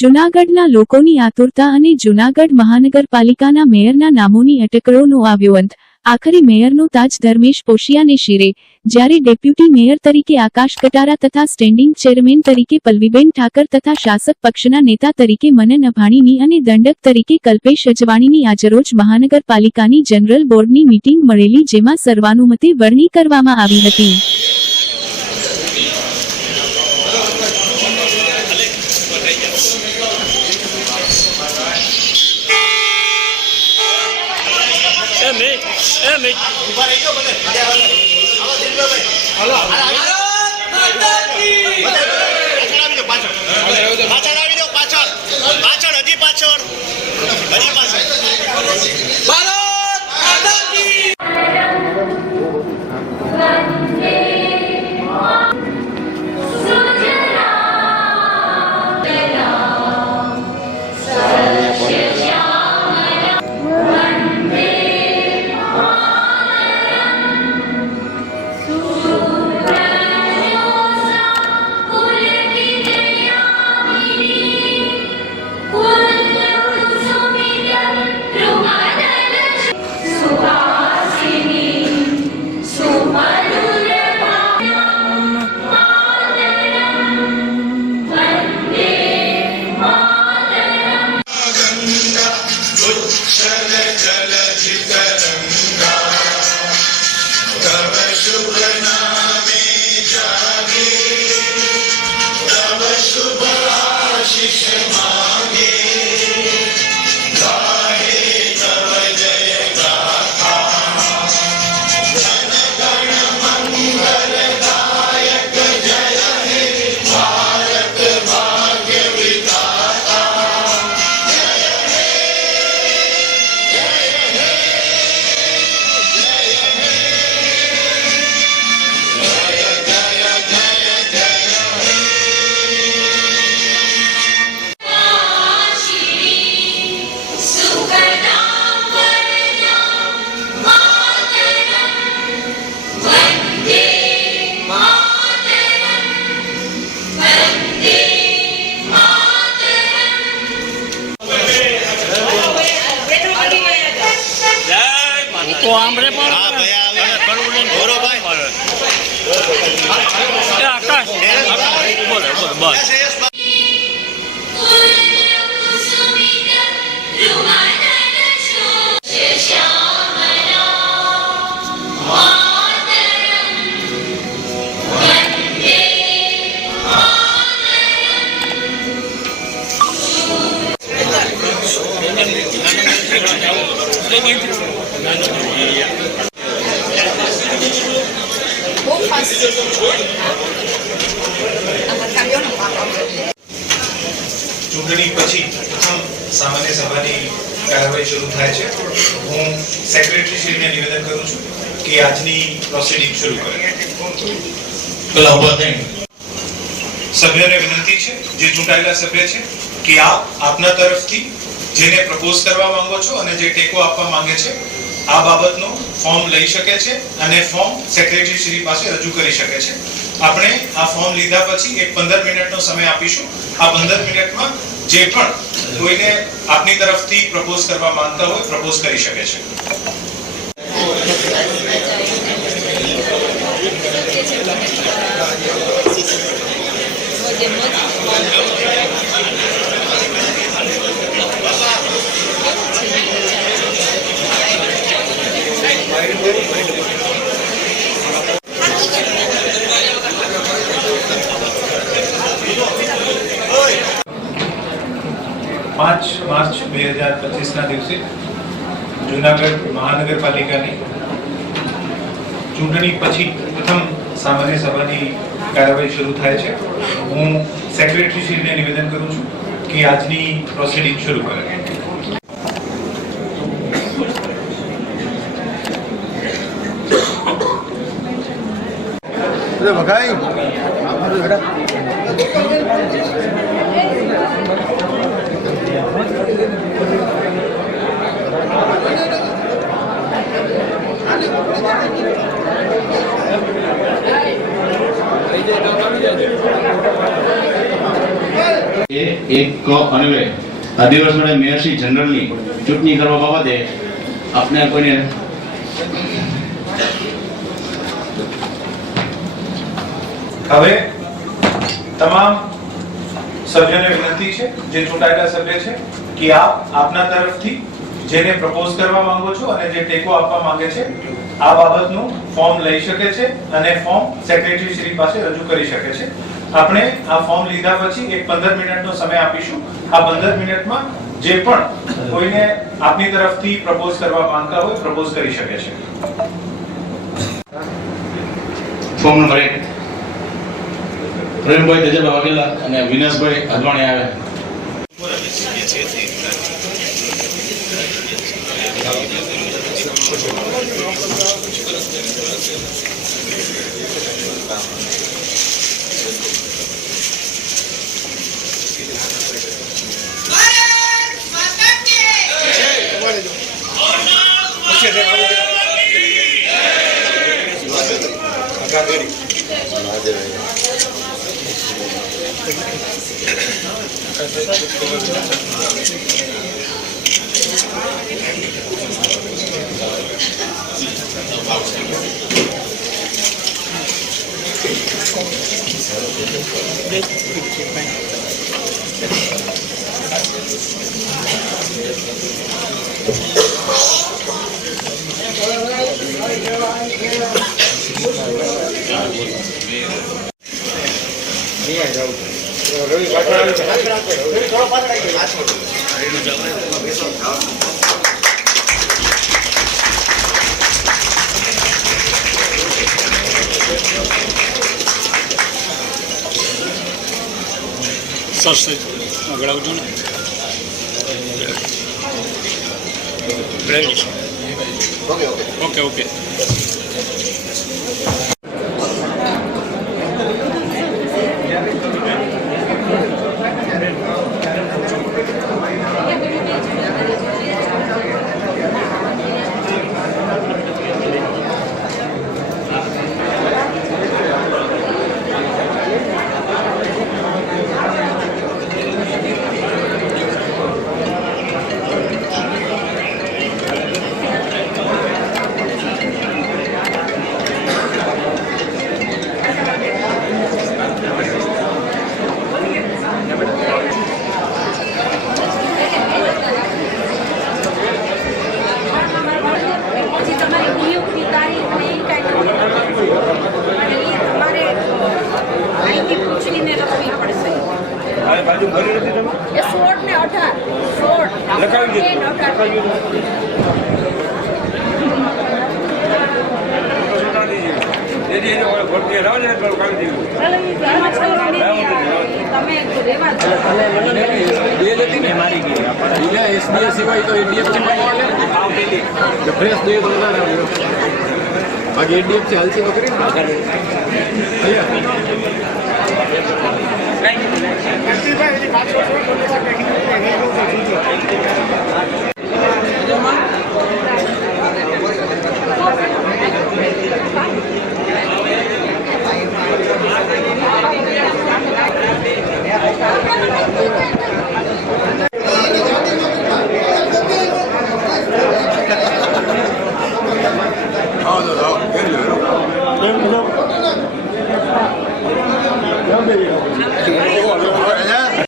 જૂનાગઢના લોકોની આતુરતા અને જૂનાગઢ મહાનગરપાલિકાના મેયરના નામોની અટકળોનો આવ્યો અંત। આખરે મેયરનો તાજ ધર્મેશ પોશિયાને શિરે, જ્યારે ડેપ્યુટી મેયર તરીકે આકાશ કટારા તથા સ્ટેન્ડિંગ ચેરમેન તરીકે પલ્લવીબેન ઠાકર તથા શાસક પક્ષના નેતા તરીકે મનન અભાણીની અને દંડક તરીકે કલ્પેશ અજવાણીની આજરોજ મહાનગરપાલિકાની જનરલ બોર્ડની મીટિંગ મળેલી, જેમાં સર્વાનુમતે વરણી કરવામાં આવી હતી। ચૂંટણી પછી પ્રથમ સામાન્ય સભાની કાર્યવાહી શરૂ થાય છે। હું સેક્રેટરીશ્રીને નિવેદન કરું છું કે આજની પ્રોસિડિંગ શરૂ કરે। સભ્યોને વિનંતી છે, જે ચૂંટાયેલા સભ્ય છે, કે આપના તરફથી જેને પ્રપોઝ કરવા માંગો છો અને જે ટેકો આપવા માંગે છે, આ બાબતનો ફોર્મ લઈ શકે છે અને ફોર્મ સેક્રેટરીશ્રી પાસે રજૂ કરી શકે છે। આપણે આ ફોર્મ લીધા પછી એક 15 મિનિટનો સમય આપીશું। આ 15 મિનિટમાં જે પણ કોઈને આપની તરફથી પ્રપોઝ કરવા માંગતા હોય પ્રપોઝ કરી શકે છે। પાંચ માર્ચ 2025 દિવસે જૂનાગઢ મહાનગરપાલિકાની ચૂંટણી પછી પ્રથમ સામાન્ય સભાની કાર્યવાહી શરૂ થાય છે। હું સેક્રેટરીશ્રીને નિવેદન કરું છું કે આજની પ્રોસિડિંગ શરૂ કરે। એ એક અન્વયે આ દિવસ માટે મેયરશ્રી જનરલની ચૂંટણી કરવા બાબતે આપને કોઈને હવે તમામ સભ્યોને વિનંતી છે જે ચૂંટાયેલા સભ્ય છે કે આપ આપના તરફથી જેને પ્રપોઝ કરવા માંગો છો અને જે ટેકો આપવા માંગે છે આ બાબતનું ફોર્મ લઈ શકે છે અને ફોર્મ સેક્રેટરી શ્રી પાસે રજૂ કરી શકે છે. આપણે આ ફોર્મ લીધા પછી એક 15 મિનિટનો સમય આપીશું. આ 15 મિનિટમાં જે પણ કોઈને આપની તરફથી પ્રપોઝ કરવા માંગતા હોય પ્રપોઝ કરી શકે છે. ફોર્મ નંબર 1 પ્રેમભાઈ તેજભાઈ વાઘેલા અને વિનેશભાઈ અદવાણી આવે. સર આગળ આવજો ને. Okay okay. સિવાય તો એડીએફસી ફ્રેશ જોઈએ તો બાકી એડીએફસી હાલસી તો કરી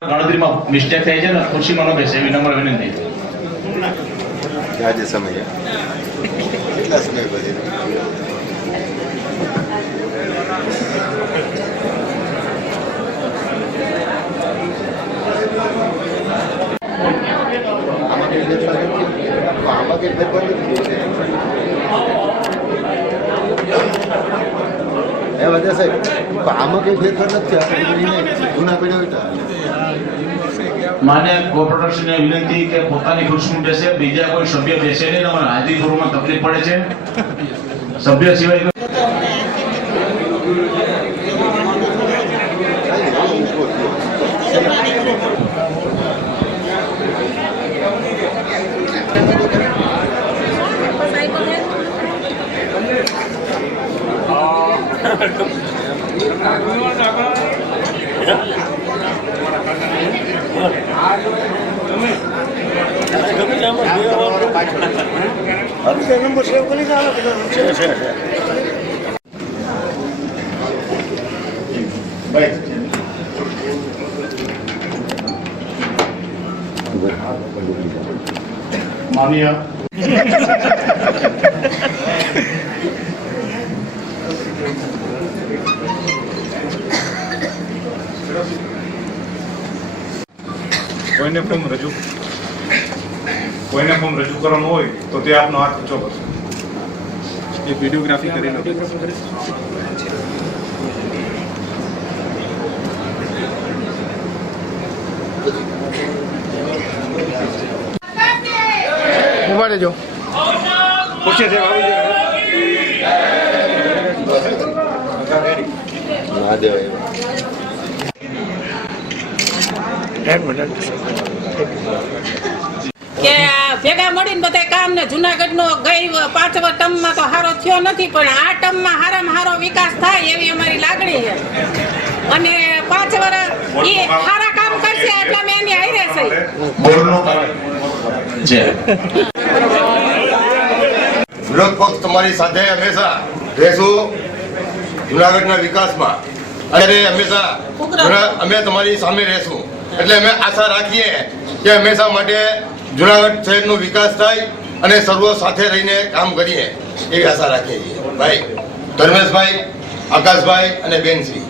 ગણતરીમાં મિસ્ટેક થાય છે ને ખુરશીમાં ન બેસે એવી નમ્ર વિનંતી. આજે સમય કેટલા સમય પછી આમાં કઈ ફેરફાર નથી એ બધા સાહેબ આમાં કઈ ફેરફાર નથી જૂના પડ્યા માન્ય કોર્પોરેશનને વિનંતી કે પોતાની ખુરશીમાં બેસે, બીજા કોઈ સભ્ય બેસે નહીં. અમારે હાજરી પૂર્વમાં તકલીફ પડે છે. સભ્ય સિવાય માનીય કોઈને ફોર્મ રજૂ કરવાનું હોય તો તે આપનો હાથ ઊંચો કરશે. એ વિડીયોગ્રાફી કરી લો. ઉભા રહેજો. પૂછે છે આવી મહાદેવ કે ભેગા મળીને બધા કામ ને જુનાગઢનો ગઈ 5 ટર્મમાં તો સારો થયો નથી, પણ આ ટર્મમાં સારામાં સારો વિકાસ થાય એવી અમારી લાગણી છે. અને 5 વર્ષ એ સારા કામ કરશે એટલે અમે એની હારે છે. વિરોધ પક્ષ તમારી સાથે હંમેશા રહેશું જુનાગઢના વિકાસમાં, અને હંમેશા અમે તમારી સામે રહેશું. એટલે અમે આશા રાખીએ કે હંમેશા માટે જુનાગઢ શહેરનો વિકાસ થાય અને સર્વ સાથે રહીને કામ કરીએ એવી આશા રાખીએ છીએ. ભાઈ ધર્મેશભાઈ, આકાશભાઈ અને બેનશ્રી.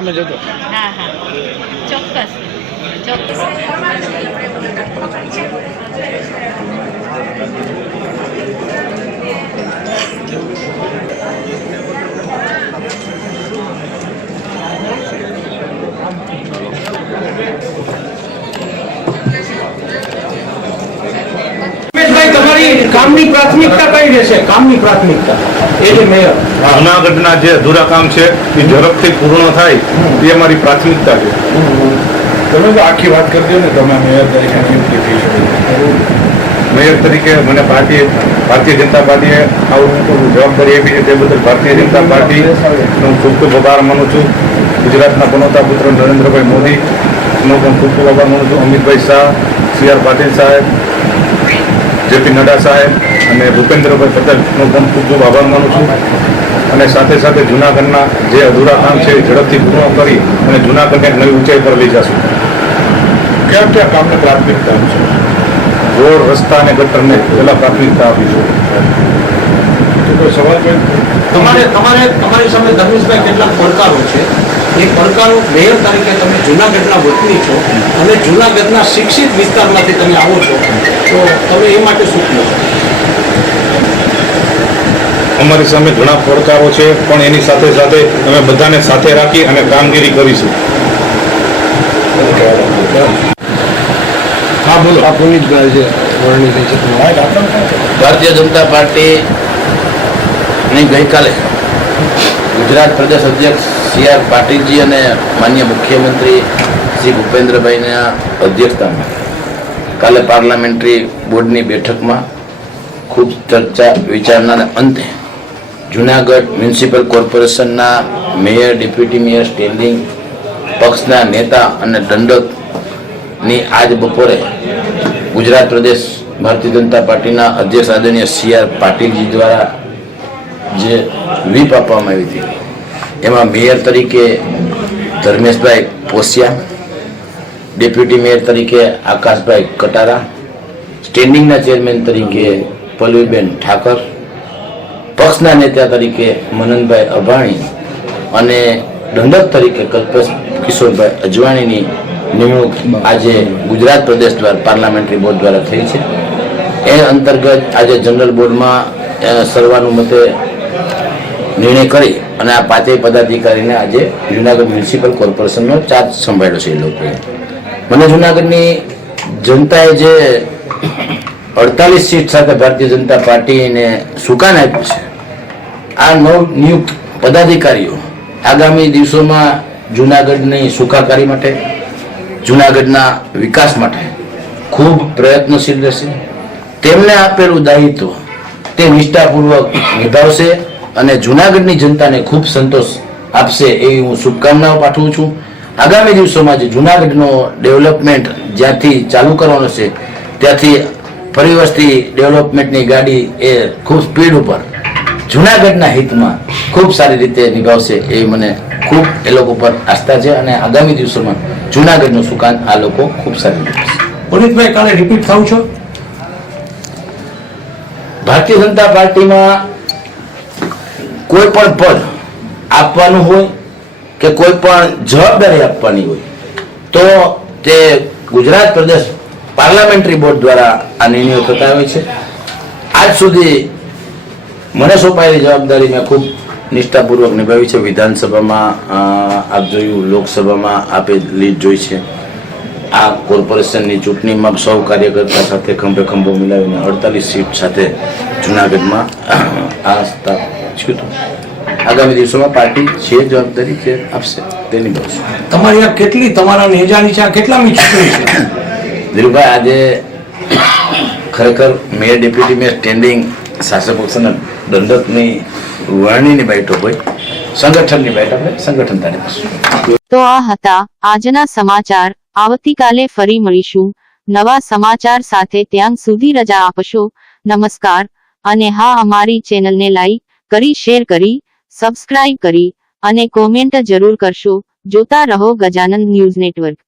સામે જતો. હા હા ચોક્કસ ચોક્કસ. તમારી કામની પ્રાથમિકતા કઈ રહેશે? કામની પ્રાથમિકતા એ જે મેયર જુનાગઢના જે અધૂરા કામ છે એ ઝડપથી પૂર્ણ થાય એ અમારી પ્રાથમિકતા છે. તમે તો આખી વાત કરી દો ને, તમે મેયર તરીકે નિયુક્તિ થઈ શકો. મેયર તરીકે મને ભારતીય જનતા પાર્ટીએ આવું જવાબદારી આપી છે તે બદલ ભારતીય જનતા પાર્ટીનો ખૂબ ખૂબ આભાર માનું છું. ગુજરાતના પનોતા પુત્ર નરેન્દ્રભાઈ મોદીનો પણ ખૂબ ખૂબ આભાર માનું છું. અમિતભાઈ શાહ, સી આર પાટીલ સાહેબ, જેપી નડ્ડા સાહેબ અને ભૂપેન્દ્રભાઈ પટેલનો પણ ખૂબ ખૂબ આભાર માનું છું. અને સાથે સાથે જૂનાગઢના જે અધૂરા કામ છે એ ઝડપથી પૂર્ણ કરી અને જૂનાગઢને એક નવી ઊંચાઈ પર લઈ જશું. ક્યાં ક્યાં કામને પ્રાથમિકતા છે? રોડ, રસ્તા અને ગટરને પહેલાં પ્રાથમિકતા આપીશું. તો કોઈ સવાલ તમારી સામે ધર્મેશભાઈ કેટલાક પડકારો છે. એ પડકારો મેયર તરીકે તમે જૂનાગઢના વતની છો અને જૂનાગઢના શિક્ષિત વિસ્તારમાંથી તમે આવો છો, તો તમે એ માટે શું કહો? અમારી સામે ઘણા પડકારો છે, પણ એની સાથે સાથે અમે બધાને સાથે રાખી અને કામગીરી કરીશું. હા બોલો. આ પુનિતભાઈ છે, વર્ણી છે. ભારતીય જનતા પાર્ટીની ગઈકાલે ગુજરાત પ્રદેશ અધ્યક્ષ સી આર પાટીલજી અને માન્ય મુખ્યમંત્રી શ્રી ભૂપેન્દ્રભાઈના અધ્યક્ષતામાં કાલે પાર્લામેન્ટરી બોર્ડની બેઠકમાં ખૂબ ચર્ચા વિચારણાના અંતે જુનાગઢ મ્યુનિસિપલ કોર્પોરેશનના મેયર, ડેપ્યુટી મેયર, સ્ટેન્ડિંગ પક્ષના નેતા અને દંડકની આજ બપોરે ગુજરાત પ્રદેશ ભારતીય જનતા પાર્ટીના અધ્યક્ષ આદરણીય CR પાટીલજી દ્વારા જે વ્હીપ આપવામાં આવી હતી એમાં મેયર તરીકે ધર્મેશભાઈ પોસિયા, ડેપ્યુટી મેયર તરીકે આકાશભાઈ કટારા, સ્ટેન્ડિંગના ચેરમેન તરીકે પલ્લવીબેન ઠાકર, પક્ષના નેતા તરીકે મનનભાઈ અભાણી અને દંડક તરીકે કલ્પેશ કિશોરભાઈ અજવાણીની નિમણૂક આજે ગુજરાત પ્રદેશ દ્વારા પાર્લામેન્ટરી બોર્ડ દ્વારા થઈ છે. એ અંતર્ગત આજે જનરલ બોર્ડમાં સર્વાનુમતે નિર્ણય કરી અને આ પાંચેય પદાધિકારીને આજે જુનાગઢ મ્યુનિસિપલ કોર્પોરેશનનો ચાર્જ સંભાળ્યો છે. એ લોકોએ મને જુનાગઢની જનતાએ જે 48 સીટ સાથે ભારતીય જનતા પાર્ટીને સુકાન આપ્યું છે, આ નવનિયુક્ત પદાધિકારીઓ આગામી દિવસોમાં જુનાગઢની સુખાકારી માટે, જુનાગઢના વિકાસ માટે ખૂબ પ્રયત્નશીલ રહેશે. તેમને આપેલું દાયિત્વ તે નિષ્ઠાપૂર્વક નિભાવશે અને જુનાગઢની જનતાને ખૂબ સંતોષ આપશે એવી હું શુભકામનાઓ પાઠવું છું. આગામી દિવસોમાં જે જુનાગઢનો ડેવલપમેન્ટ જ્યાંથી ચાલુ કરવાનો છે ત્યાંથી ફરી વસ્તી ડેવલપમેન્ટની ગાડી એ ખૂબ સ્પીડ ઉપર જુનાગઢના હિતમાં ખૂબ સારી રીતે નિભાવશે એવી મને ખૂબ એ લોકો પર આસ્થા છે અને આગામી દિવસોમાં જુનાગઢનું સુકાન આ લોકો ખૂબ સારી રીતે કરશે. પુનિતભાઈ, કાલે રિપીટ થાવ છો? ભારતીય જનતા પાર્ટીમાં કોઈ પણ પદ આપવાનું હોય કે કોઈ પણ જવાબદારી આપવાની હોય તો તે ગુજરાત પ્રદેશ પાર્લામેન્ટરી બોર્ડ દ્વારા આ નિર્ણયો થતા હોય છે. આજ સુધી મને સોંપાયેલી જવાબદારી મેં ખૂબ નિષ્ઠાપૂર્વક નિભાવી છે. વિધાનસભામાં આપ જોયું, લોકસભામાં આપે લીડ જોઈ છે. આ કોર્પોરેશનની ચૂંટણીમાં સૌ કાર્યકર્તા સાથે ખંભે ખંભો મિલાવીને 48 સીટ સાથે જુનાગઢમાં આ થયું. આગામી દિવસોમાં પાર્ટી જે જવાબદારી જે આપશે તે નિભાવશે. તમારી આ કેટલી, તમારા નેજા નીચે કેટલામી ચૂંટણી છે? ધીરુભાઈ, આજે ખરેખર મેયર, ડેપ્યુટી મેયર, સ્ટેન્ડિંગ શાસક પક્ષના દંડકની વાણીની બેઠક હોય, સંગઠનની બેઠક હોય, સંગઠન તારીખ. તો આ હતા આજના સમાચાર. આવતીકાલે ફરી મળીશું નવા સમાચાર સાથે. ત્યાં સુધી રજા આપશો. નમસ્કાર. અને હા, અમારી ચેનલને લાઈક કરી, શેર કરી, સબસ્ક્રાઇબ કરી અને કોમેન્ટ જરૂર કરશો. જોતા રહો ગજાનંદ ન્યૂઝ નેટવર્ક.